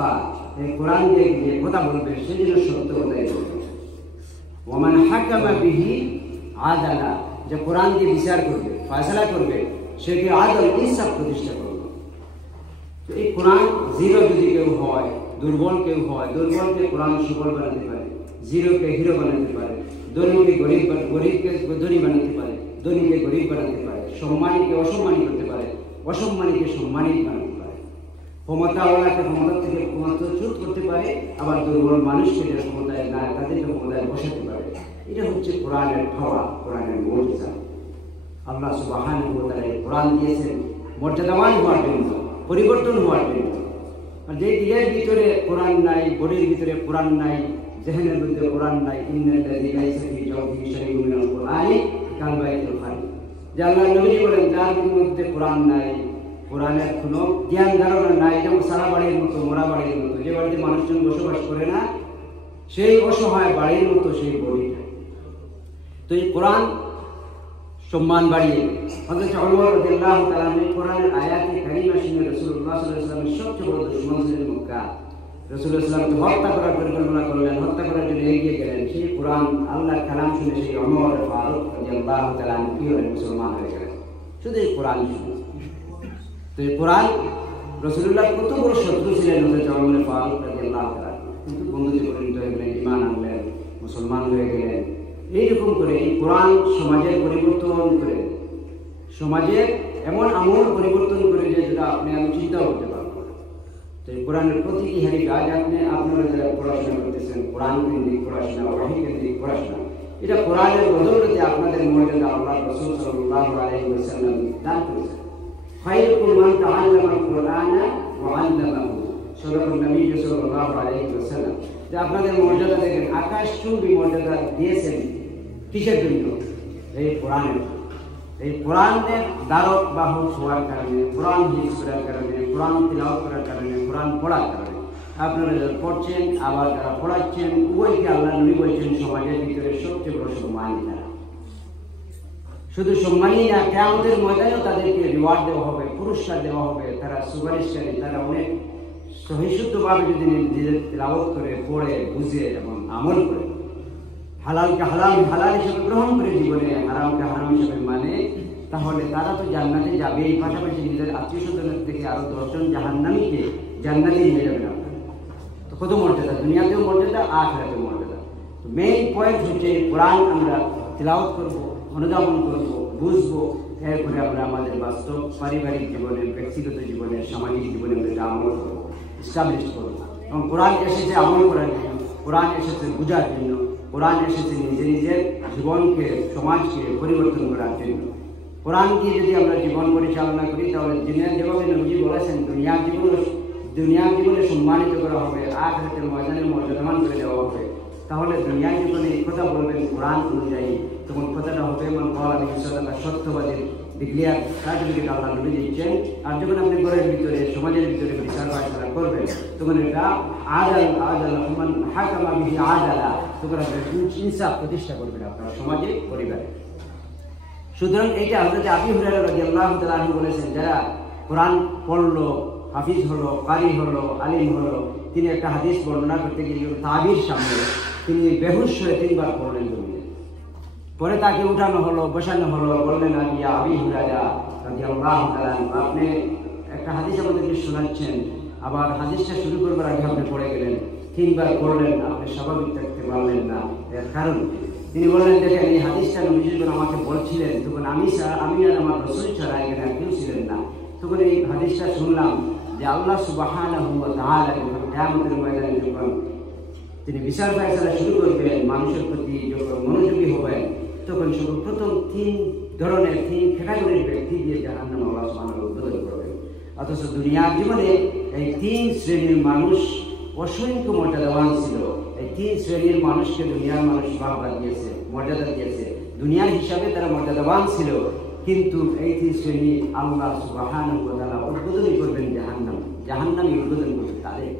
সাদাকা, এই কোরআন দিয়ে যে কথা বলবে সে যেন সত্য কথাই বলবে। ওমান হাকামা বিহি আদালা, যে কোরআন দিয়ে বিচার করবে, ফয়সালা করবে, সেকে আদল ইনসাফ প্রতিষ্ঠা করবে। তো এই কোরআন জিরো যদি কেউ হয়, দুর্বল কেউ হয়, দুর্বলকে কোরআন সুবল বানাতে পারে, জিরোকে হিরো বানাতে পারে, ধনীকে গরিবকে ধনী বানাতে পারে, ধনীকে গরিব বানাতে পারে, সম্মানীকে অসম্মানী করতে পারে, অসম্মানীকে সম্মানিত বানাতে পারে, ক্ষমতাওয়ালাকে ক্ষমতা থেকে ক্ষমতাচ্যুত করতে পারে, আবার দুর্বল মানুষকে যারা ক্ষমতায় না তাদেরকে ক্ষমতায় বসাতে পারে। এটা হচ্ছে কোরআনের পাওয়া, কোরআনের মুজিজা। আল্লাহ সুবহানাহু ওয়া তাআলা কোরআন দিয়েছেন মর্যাদাবান হওয়ার জন্য, পরিবর্তন হওয়ার জন্য। আর যে দিলের ভিতরে কোরআন নাই, বডির ভিতরে কোরআন নাই, জেহেনের মধ্যে কোরআন নাই, ইন্নাল্লাযী লাইসা ফী জাওফিহি শাইউন মিনাল কুরআনি কালবাইতুল খালি, যে আল্লাহর নবী বলেন যার মধ্যে কোরআন নাই, কোরআনের কোনো জ্ঞান ধারণা নাই, যেমন সারা বাড়ির মতো, মোরা বাড়ির মতো, যে বাড়িতে মানুষজন বসবাস করে না সেই অসহায় বাড়ির মতো সেই বডিটা। তো এই কোরআন সম্মান বাড়িয়ে হযরত ওমর রাদিয়াল্লাহু তাআলা কোরআনের আয়াতে কারিমা শুনে রাসূলুল্লাহ সাল্লাল্লাহু আলাইহি ওয়াসাল্লামের সবচেয়ে বড় দুশমন ছিলেন মক্কা। রাসূলুল্লাহ সাল্লাল্লাহু আলাইহি ওয়াসাল্লাম হত্যা করার পরিকল্পনা করলেন, হত্যা করার জন্য এগিয়ে গেলেন। সেই কোরআন আল্লাহর কালাম শুনে সেই ওমর ফারুক রাদিয়াল্লাহু তাআলা কি হলেন, মুসলমান হয়ে গেলেন শুধু এই কোরআন শুনে। তো এই কোরআন রাসূলুল্লাহ কত বড় শত্রু ছিলেন হযরত ওমর ফারুক রাদিয়াল্লাহু তাআলা, কিন্তু বন্ধুতে পরিণত হয়ে গেলেন, ঈমান আনলেন, মুসলমান হয়ে গেলেন। এইরকম করে এই কোরআন সমাজের পরিবর্তন করে, সমাজের এমন আমল পরিবর্তন করে যে যেটা আপনি আমি চিন্তাও করতে পারবো না। তো এই কোরআনের প্রতিটি হারি কাজ আপনারা যারা পড়াশোনা করতেছেন, কোরআন কেন্দ্রিক পড়াশোনা, ওহী কেন্দ্রিক পড়াশোনা, এটা কোরআনের বদৌলতে আপনাদের মর্যাদা আল্লাহ রাসূল সাল্লাল্লাহু আলাইহি ওয়াসাল্লাম দান করেছেন। খায়রুকুম মান তাআল্লামাল কুরআনা ওয়া আল্লামাহু, সাদাকান নবী সাল্লাল্লাহু আলাইহি ওয়াসাল্লাম। যে আপনাদের মর্যাদা দেখেন, আকাশচুম্বী মর্যাদা দিয়েছেন কিসের জন্য? এই কোরআনের। এই কোরআনের দ্বারক বাহক হওয়ার কারণে, কোরআন হিফজ করার কারণে, কোরআন তিলাওয়াত করার কারণে, কোরআন পড়ার কারণে আপনারা যারা পড়ছেন আবার যারা পড়াচ্ছেন, উভয়কে আল্লাহ নবী বলছেন সমাজের ভিতরে সবচেয়ে বড় সম্মানী তারা। শুধু সম্মানই না, কিয়ামতের ময়দানেও তাদেরকে রিওয়ার্ড দেওয়া হবে, পুরস্কার দেওয়া হবে। তারা সুপারিশকারী, তারা অনেক সহিষ্ণুভাবে যদি নিজেদের তিলাওয়াত করে, পড়ে, বুঝে এবং আমল করে, হালালকে হালাল হিসেবে গ্রহণ করে জীবনে, হারামকে হারাম হিসেবে মানে, তাহলে তারা তো জান্নাতে যাবে। এই পাশাপাশি নিজের আত্মীয় স্বজনের থেকে আরো 10 জন জাহান্নামীকে জান্নাতে নিয়ে যাবেন আপনারা। তো কত মর্যাদা, দুনিয়াতেও মর্যাদা, আখিরাতেও মর্যাদা। তো মেইন পয়েন্ট হচ্ছে কোরআন আমরা তিলাওয়াত করবো, অনুধাবন করবো, বুঝবো, এরপরে আমরা আমাদের বাস্তব পারিবারিক জীবনে, ব্যক্তিগত জীবনে, সামাজিক জীবনে আমরা আমল করবো, এস্টাবলিশ করবো। এবং কোরআন এসেছে আমল করার জন্য, কোরআন এসেছে বোঝার জন্য, কোরআন এসেছে নিজের জীবনকে, সমাজকে পরিবর্তন করার জন্য। কোরআন দিয়ে যদি আমরা জীবন পরিচালনা করি, তাহলে যেভাবে নবী বলেছেন দুনিয়ার জীবনে সম্মানিত করা হবে, আখিরাতের ময়দানে মর্যাদাবান করে দেওয়া হবে। তাহলে দুনিয়ার জীবনে এই কথা বলবেন কোরআন অনুযায়ী, তখন কথাটা হবে এমন সত্যবাদীর ডিক্লিয়ার সার্টিফিকেট আল্লাহ নবী দিচ্ছেন। আর যখন আপনি ঘরের ভিতরে, সমাজের ভিতরে বিচার ফায়সালা করবেন, তখন এটা আদাল মান হাকামা বিহি আদালা, তখন আপনি ইনসাফ প্রতিষ্ঠা করবেন আপনার সমাজে, পরিবারে। সুতরাং এইটা হযরত আবু হুরায়রা রাদিয়াল্লাহু তাআলা আনহু বলেছেন, যারা কোরআন পড়লো, হাফিজ হলো, কারি হলো, আলিম হলো, তিনি একটা হাদিস বর্ণনা করতে গিয়ে তাবির সামনে তিনি বেহুশ হয়ে 3 বার পড়লেন জমিনে। পরে তাকে উঠানো হলো, বসানো হলো, বললেন আবু হুরায়রা রাদিয়াল্লাহু তাআলা আনহু, আপনি একটা হাদিস আমাদেরকে শোনাচ্ছেন, আবার হাদিসটা শুরু করবার আগে আপনি পড়ে গেলেন, 3 বার পড়লেন, আপনি স্বাভাবিক থাকতে পারলেন না। এর কারণ তিনি বললেন, দেখেন এই হাদিসটা নবী যখন আমাকে বলছিলেন, তখন আমি আর আমার রাসূল ছাড়া এখানে আর কেউ ছিলেন না। তখন এই হাদিসটা শুনলাম যে আল্লাহ সুবহানাহু ওয়া তাআলা কিয়ামতের ময়দানে যখন তিনি বিচার ফায়সালা শুরু করবেন, মানুষের প্রতি যখন মনোযোগী হবেন, তখন সর্বপ্রথম 3 ধরনের 3 ক্যাটাগরির ব্যক্তি দিয়ে জাহান্নাম আল্লাহ সুবহানাহু উদ্বোধন করবেন। অথচ দুনিয়ার জীবনে এই 3 শ্রেণীর মানুষ অসংখ্য মর্যাদাবান ছিল। এই 3 শ্রেণীর মানুষকে দুনিয়ার মানুষ বাহবা দিয়েছে, মর্যাদা দিয়েছে, দুনিয়ার হিসাবে তারা মর্যাদাবান ছিল। কিন্তু এই 3 শ্রেণী আল্লাহ সুবহানাহু ওয়া তাআলা উদ্বোধন করবেন জাহান্নামী উদ্বোধন করবেন তাদের।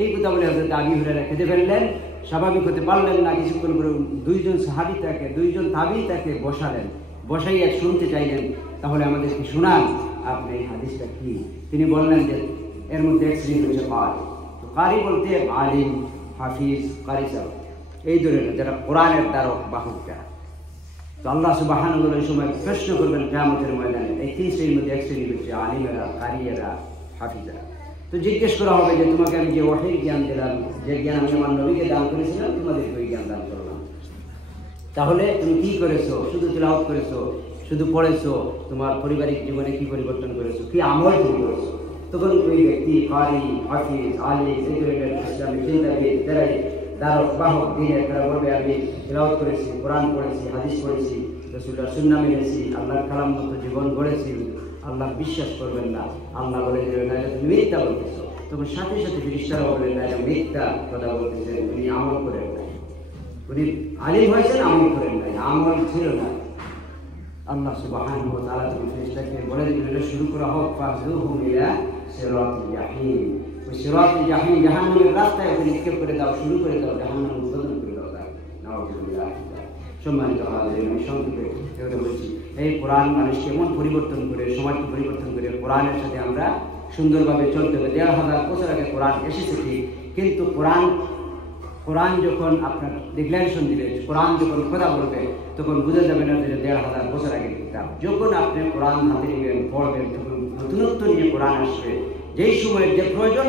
এই কথা বলে হযরত আবু হুরায়রা কেঁদে ফেললেন, স্বাভাবিক হতে পারলেন না। কিছুক্ষণ পরে 2 জন সাহাবী তাকে, 2 জন তাবী তাকে বসালেন, বসাইয়া শুনতে চাইলেন, তাহলে আমাদেরকে শোনান আপনি এই হাদিসটা কি। তিনি বললেন যে এর মধ্যে এক শ্রেণী হচ্ছে কারি বলতে আলিম, হাফিজ, কারি সাহেব, এই ধরনের যারা কোরআনের দ্বারক বাহক যারা। তো আল্লাহ সুবহানাহু ওয়া তাআলা এই সময় প্রশ্ন করবেন কিয়ামতের ময়দানে এই তিন শ্রেণীর মধ্যে এক শ্রেণী হচ্ছে আলিমেরা, কারিয়েরা, হাফিজেরা। তো জিজ্ঞেস করা হবে যে তোমাকে আমি যে ওহীর জ্ঞান দিলাম, যে জ্ঞান আমি আমার নবীকে দান করেছিলাম, তোমাদের ওই জ্ঞান দান করলাম, তাহলে তুমি কি করেছো? শুধু তিলাওয়াত করেছো, শুধু পড়েছো? তোমার পারিবারিক জীবনে কি পরিবর্তন করেছো, কি আমল তুমি করেছো? তখন ওই ব্যক্তি কারি, হাফিজ, আলিম, এই ধরনের ইসলামী চিন্তাবিদ, যারা দ্বারক বাহক দিনের, তারা বলবে আমি তিলাওয়াত করেছি, কোরআন পড়েছি, হাদিস পড়েছি, রাসূলুল্লাহর সুন্নাহ মেনেছি, আল্লাহর কালাম মতো জীবন গড়েছি। আল্লাহ বিশ্বাস করবেন না, আল্লাহ বলে যে না, এটা তুমি মিথ্যা বলতেছো। তখন সাথে সাথে ফেরেশতারা বলবেন না, এটা মিথ্যা কথা বলতেছেন, উনি আমল করেন নাই, উনি আলিম হয়েছেন, আমল করেন নাই, আমল ছিল না। আল্লাহ সুবহানাহু ওয়া তাআলা তুমি ফেরেশতাকে বলে দিলেন, এটা শুরু করা হোক, ফাযুহুম ইলা সিরাতিল জাহিম, ওই সিরাতিল জাহিম, জাহান্নামের রাস্তায় ওকে নিক্ষেপ করে দাও, শুরু করে দাও, জাহান্নাম উদ্বোধন করে দাও। নাউযুবিল্লাহ। সম্মানিত হাজিরিন, আমি সংক্ষেপে এটা বলছি, এই কোরআন মানুষকে এমন পরিবর্তন করে, সমাজকে পরিবর্তন করে, কোরআনের সাথে আমরা সুন্দরভাবে চলতে হবে। ১,৫০০ বছর আগে কোরআন এসেছে ঠিক, কিন্তু কোরআন যখন আপনার ডিক্লারেশন দিবে, কোরআন যখন কথা বলবে, তখন বোঝা যাবে না যে ১,৫০০ বছর আগের কিতাব। যখন আপনি কোরআন হাতে নেবেন, পড়বেন, তখন নতুনত্ব নিয়ে কোরআন আসবে। যেই সময়ের যে প্রয়োজন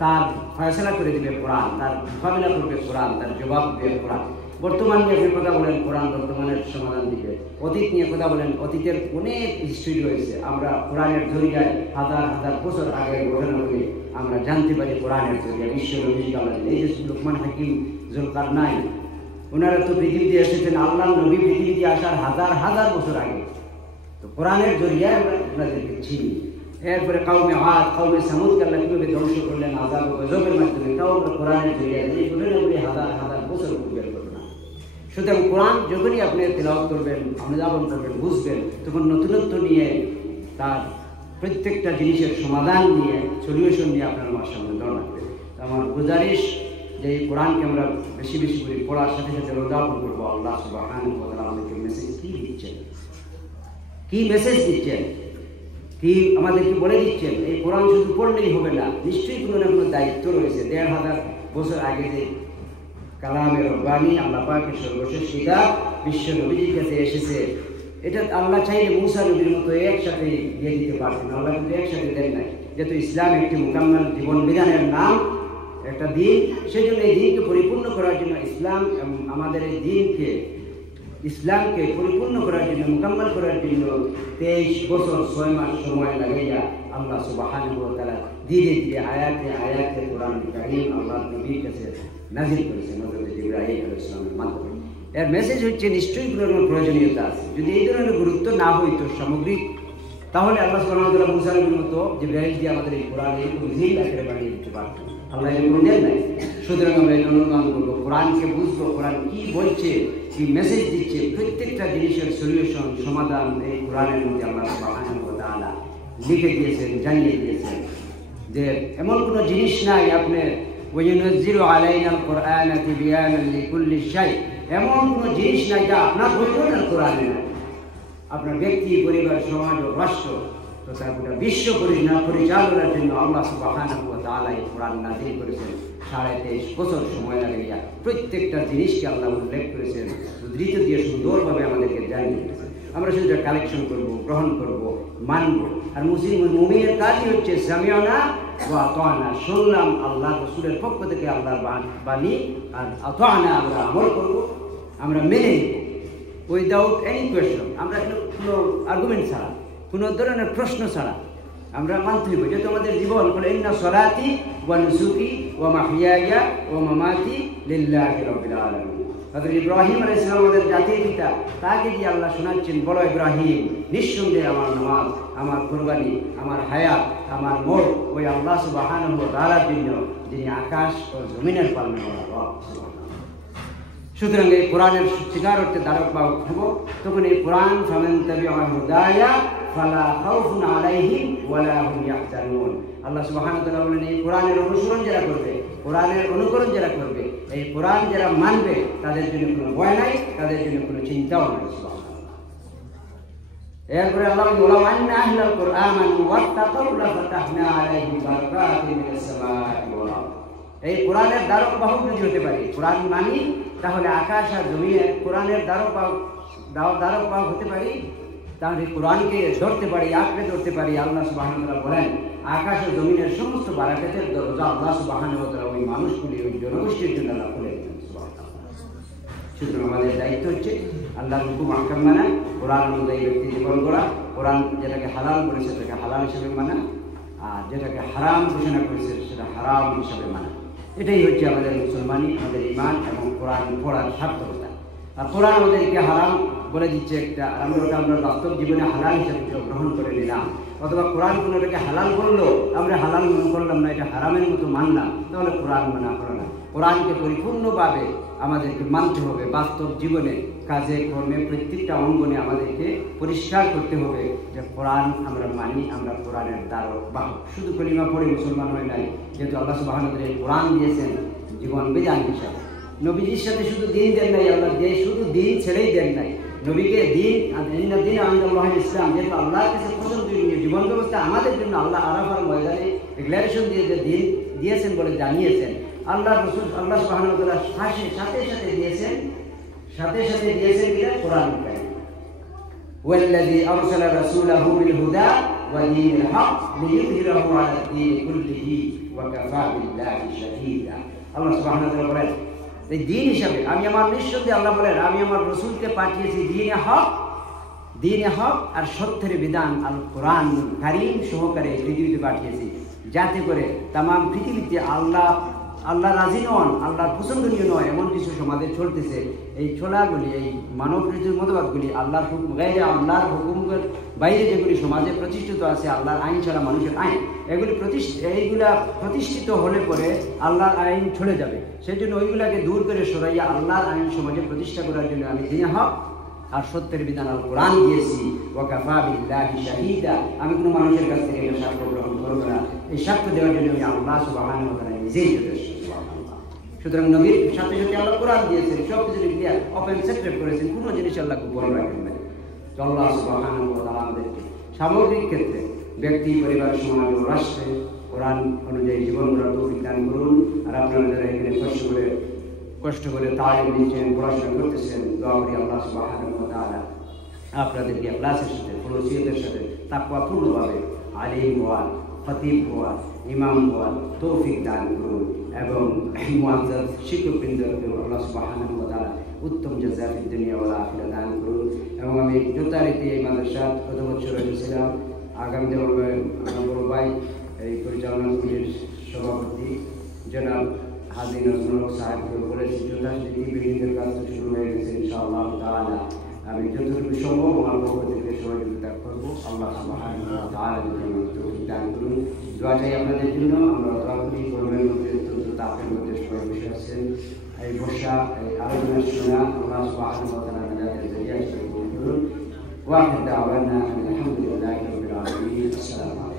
তার ফয়সালা করে দিবে কোরআন, তার মোকাবিলা করবে কোরআন, তার জবাব দেবে কোরআন। বর্তমান নিয়ে আপনি কথা বলেন, কোরআন বর্তমানের সমাধান দিবে। অতীত নিয়ে কথা বলেন, অতীতের অনেক হিস্ট্রি রয়েছে। আমরা কোরআনের জরিয়ায় হাজার হাজার বছর আগের ঘটনাগুলি আমরা জানতে পারি কোরআনের জরিয়া। বিশ্ব নবী এই যে লোকমান হাকিম, জুলকারনাইন, ওনারা তো পৃথিবীতে এসেছেন আল্লাহ নবী পৃথিবীতে আসার হাজার হাজার বছর আগে। তো কোরআনের জরিয়ায় আমরা ওনাদেরকে চিনি। এরপরে কাউমে আদ, কাউমে সামুদকে আল্লাহ কীভাবে ধ্বংস করলেন আযাব ও গজবের মাধ্যমে, তাও আমরা কোরআনের জরিয়ায় এই ঘটনাগুলি হাজার হাজার বছর পূর্বের ঘটনা। সুতরাং কোরআন যখনই আপনি তেলাওয়াত করবেন, অনুধাবন করবেন, বুঝবেন, তখন নতুনত্ব নিয়ে, তার প্রত্যেকটা জিনিসের সমাধান নিয়ে, সলিউশন নিয়ে আপনার আমার সামনে দেওয়া লাগবে। আমার গুজারিশ যে এই কোরআনকে আমরা বেশি বেশি করে পড়ার সাথে সাথে অনুধাবন করবো। আল্লাহ সুবহানাহু ওয়া তাআলা আমাদেরকে মেসেজ কি দিচ্ছেন, কি মেসেজ দিচ্ছেন, কি আমাদেরকে বলে দিচ্ছেন। এই কোরআন শুধু পড়লেই হবে না, নিশ্চয়ই কোনো না কোনো দায়িত্ব রয়েছে। ১,৫০০ বছর আগে যে কালামে রব্বানি, আল্লাহ পাকের সর্বশেষ কিতাব বিশ্ব নবীজির কাছে এসেছে, এটা আল্লাহ চাইলে মুসা নবীর মতো একসাথে দিয়ে দিতে পারতেন। আল্লাহ কিন্তু একসাথে দেন নাই, যেহেতু ইসলাম একটি মোকাম্মল জীবন বিধানের নাম, একটা দিন, সেই জন্য এই দিনকে পরিপূর্ণ করার জন্য ইসলাম আমাদের এই দিনকে, ইসলামকে পরিপূর্ণ করার জন্য, মোকাম্মল করার জন্য 23 বছর 6 মাস সময় লাগাইয়া আল্লাহ সুবহানাহু ওয়া তাআলা ধীরে ধীরে আয়াতে আয়াতে কোরআন কারীম আল্লাহ নবীর কাছে নাযিল করেছেন হযরত জিবরাইল আলাইহিস সালামের মাধ্যমে। এর মেসেজ হচ্ছে নিশ্চয়ই কোনো প্রয়োজনীয়তা আছে। যদি এই ধরনের গুরুত্ব না হইতো সামগ্রিক, তাহলে আল্লাহ সুবহানাহু ওয়া তাআলা মুসা নবীর মতো জিবরাইল দিয়ে আমাদের এই কোরআন এরকম জিল আকারে বানিয়ে দিতে পারতেন। আল্লাহ এরকম দেন নাই। সুতরাং আমরা এই অনুমান করবো, কোরআনকে বুঝবো, কোরআন কি বলছে, কি মেসেজ দিচ্ছে, প্রত্যেকটা জিনিসের সলিউশন, সমাধান এই কোরআনের মধ্যে আল্লাহ সুবহানাহু ওয়া তাআলা লিখে দিয়েছেন, জানিয়ে দিয়েছেন। যে এমন কোনো জিনিস নাই আপনার ওয়ায়ুনাজ্জিলু আলাইনাল কুরআনা তিবয়ানান লিকুল্লি শাই, এমন কোনো জিনিস নাই যা আপনার প্রয়োজনের কোরআনে নাই। আপনার ব্যক্তি, পরিবার, সমাজ ও রাষ্ট্র তথা গোটা বিশ্ব পরিচালনার জন্য আল্লাহ সুবহানাহু ওয়া তাআলা এই কোরআন নাযিল করেছেন। 23.5 বছর সময় লাগাইয়া প্রত্যেকটা জিনিসকে আল্লাহ উল্লেখ করেছেন, উদ্ধৃত দিয়ে সুন্দরভাবে আমাদেরকে জানিয়ে দিয়েছেন। আমরা সেটা কালেকশন করব, গ্রহণ করব, মানব। আর মুমিনের কাজই হচ্ছে সামিআনা ওয়া আতানা, শুনলাম আল্লাহ রাসূলের পক্ষ থেকে আল্লাহর বাণী, আর আতানা আমরা আমল করব, আমরা মেনে নেব উইদাউট এনি কোয়েশ্চন। আমরা কোনো আর্গুমেন্ট ছাড়া, কোনো ধরনের প্রশ্ন ছাড়া আমরা মানতে হবে। যেহেতু আমাদের জীবন বলে ইন্না সলাতি ওয়া নুসুকি ওয়া মাহইয়ায়া ওয়া মামাতি লিল্লাহি রাব্বিল আলামিন। হযরত ইব্রাহিম আলাইহিস সালাম আমাদের জাতির পিতা, তাকে দিয়ে আল্লাহ শোনাচ্ছেন, বলো ইব্রাহিম, নিঃসন্দেহে আমার নামাজ, আমার কুরবানি, আমার হায়াত, আমার মওত ওই আল্লাহ সুবহানাহু ওয়া তাআলার জন্য, যিনি আকাশ ও জমিনের পালনকর্তা রব। সুতরাং এই কোরআনের শিকার হতে দ্বারক বাহক হব, তখন এই কোরআন ফামান তাবিআ হুদায়া ফালা খাউফুন আলাইহিম ওয়ালা হুম ইয়াহজানুন। আল্লাহ সুবহানাহু ওয়া তাআলা বলেন, এই কোরআনের অনুসরণ যারা করবে, কোরআনের অনুকরণ যারা করবে, এই কোরআন যারা মানবে, তাদের জন্য কোনো ভয় নাই, তাদের জন্য কোনো চিন্তাও নাই। এরপরে আল্লাহ বলেন, আন্না আহলাল কুরআন ওয়াত্তাকাউ লাফাতাহনা আলাইহিম বারাকাতিন মিনাস সামাই ওয়াল আরদ। এই কোরআনের দ্বারক বাহক যদি হতে পারি, কোরআন মানি, তাহলে আকাশ আর জমিনে কোরআনের দ্বারক বাহক হতে পারি, তাহলে কোরআনকে ধরতে পারি, আঁকড়ে ধরতে পারি। আল্লাহ সুবহানাহু ওয়া তাআলা বলেন, আকাশ ও জমিনের সমস্ত বারাকাতের দরজা আল্লাহ সুবহানাহু ওয়া তাআলা ওই মানুষগুলি, ওই জনগোষ্ঠীর জন্য আল্লাহ খুলে দেন। সুতরাং আমাদের দায়িত্ব হচ্ছে আল্লাহর হুকুম আহকাম মানা, কোরআন অনুযায়ী ব্যক্তি জীবন গড়া, কোরআন যেটাকে হালাল বলেছে সেটাকে হালাল হিসেবে মানা, আর যেটাকে হারাম ঘোষণা করেছে সেটা হারাম হিসাবে মানা। এটাই হচ্ছে আমাদের মুসলমানি, আমাদের ঈমান এবং কোরআন পড়ার সার্থকতা। আর কোরআন আমাদেরকে হারাম বলে দিচ্ছে একটা, আর আমরা ওটা আমরা বাস্তব জীবনে হালাল হিসেবে গ্রহণ করে নিলাম, অথবা কোরআন কোনোটাকে হালাল বললো, আমরা হালাল মনে করলাম না, এটা হারামের মতো মানলাম, তাহলে কোরআন মানা হলো না। কোরআনকে পরিপূর্ণভাবে আমাদেরকে মানতে হবে, বাস্তব জীবনে কাজে কর্মে প্রত্যেকটা অঙ্গনে আমাদেরকে পরিষ্কার করতে হবে যে কোরআন আমরা মানি, আমরা কোরআনের দ্বারক বাহক। শুধু কলিমা পড়ে মুসলমান হয় নাই, যেহেতু আল্লাহ সুবহানাহু ওয়া তাআলা কোরআন দিয়েছেন জীবন বিধান হিসাবে। নবীজির সাথে শুধু দিন দেন নাই আল্লাহ, যে শুধু দিন ছেড়েই দেন নাই, নবীকে দিন দিন আল্লাহ ইসলাম, যেহেতু আল্লাহর কাছে পছন্দনীয় জীবন ব্যবস্থা আমাদের জন্য আল্লাহ আরাফার ময়দানে ডিক্লারেশন দিয়ে যে দিন দিয়েছেন বলে জানিয়েছেন। আল্লাহ রাসূল আল্লাহ সুবহানাহু ওয়া তাআলা সাথে সাথে দিয়েছেন কিনা কোরআন কারীম, ওয়াল্লাযী আরসালা রাসূলাহু বিল হুদা ওয়া দীনিল হক লিইয়ুযহিরাহু আলা দ্দীনি কুল্লিহি ওয়া কাফা বিল্লাহি শাহীদা। আল্লাহ সুবহানাহু ওয়া তাআলা বলেন, এই দিন হিসাবে আমি আমার নিঃসন্দেহে, আল্লাহ বলেন, আমি আমার রাসূলকে পাঠিয়েছি দ্বীনে হক আর সত্যের বিধান আল কোরআন কারীম সহকারে পৃথিবীতে পাঠিয়েছি, যাতে করে তাম পৃথিবীতে আল্লাহ রাজি নন, আল্লাহর পছন্দনীয় নয় এমন কিছু সমাজে চলতেছে, এই চলাগুলি, এই মানব রীতির মতবাদগুলি, আল্লাহর হুকুম গায়ে আল্লাহর হুকুমের বাইরে যেগুলি সমাজে প্রতিষ্ঠিত আছে, আল্লাহর আইন ছাড়া মানুষের আইন, এইগুলা প্রতিষ্ঠিত হলে পরে আল্লাহর আইন চলে যাবে। সেই জন্য ওইগুলাকে দূর করে সরাইয়া আল্লাহর আইন সমাজে প্রতিষ্ঠা করার জন্য আমি দ্বীনে হক আর সত্যের বিধান আল কোরআন দিয়েছি। ওয়া কাফা বিল্লাহি শাহীদা, আমি কোনো মানুষের কাছ থেকে এটা সাক্ষ্য গ্রহণ করব না, এই সাক্ষ্য দেওয়ার জন্য আমি আল্লাহ সুবহানাহু ওয়া তাআলা নিজেই যথেষ্ট। সুতরাং নবীর সাথে সাথে আল্লাহ কোরআন দিয়েছেন, সব কিছু ক্লিয়ার ওপেন সেক্রেট করেছেন, কোনো জিনিস আল্লাহ গোপন রাখেন না। তো আল্লাহ সুবহানাহু ওয়া তাআলা আমাদেরকে সামগ্রিক ক্ষেত্রে ব্যক্তি, পরিবার, সমাজ ও রাষ্ট্রে কোরআন অনুযায়ী জীবন গড়ার তৌফিক দান করুন। আর আপনারা যারা এখানে কষ্ট করে তালিম নিচ্ছেন, পড়াশোনা করতেছেন, দোয়া করি আল্লাহ সুবহানাহু ওয়া তাআলা আপনাদেরকে ইখলাসের সাথে, খলুসিয়তের সাথে, তাকওয়াপূর্ণভাবে আলিম হওয়া, খতিব হওয়া, ইমাম হওয়ার তৌফিক দান করুন এবং মুআজ্জাজ শিক্ষকবৃন্দকে আল্লাহ সুবহানাহু ওয়া তাআলা উত্তম জাযা ফিদ দুনিয়া ওয়াল আখিরাত দান করুন। এবং আমি যথারীতি এই মাদ্রাসার গত বছর এসেছিলাম, আগামীতে আমার বড় ভাই এই পরিচালনা কমিটির সভাপতি জনাব হাজী নজরুল সাহেবকে বলেছি, যথারীতি বিল্ডিংয়ের কাজ শুরু হয়ে গেছে ইনশাআল্লাহ তাআলা। আমি যতটুকু সম্ভব আমার পক্ষ থেকে সহযোগিতা করবো। আল্লাহ সুবহানাহু ওয়া তাআলা তৌফিক দান করুন। দোয়া চাই আপনাদের জন্য। আমরা দোয়া করি, গরমের মধ্যে অত্যন্ত তাপের মধ্যে সবাই বসে আছেন, এই বর্ষা এই আলোচনা শোনা আল্লাহ সুবহানাহু ওয়া তাআলা আমাদের জরিয়া হিসেবে কবুল করুন। ওয়া আখির দাওয়ানা আলহামদুলিল্লাহি রাব্বিল আলামিন। আসসালামু আলাইকুম।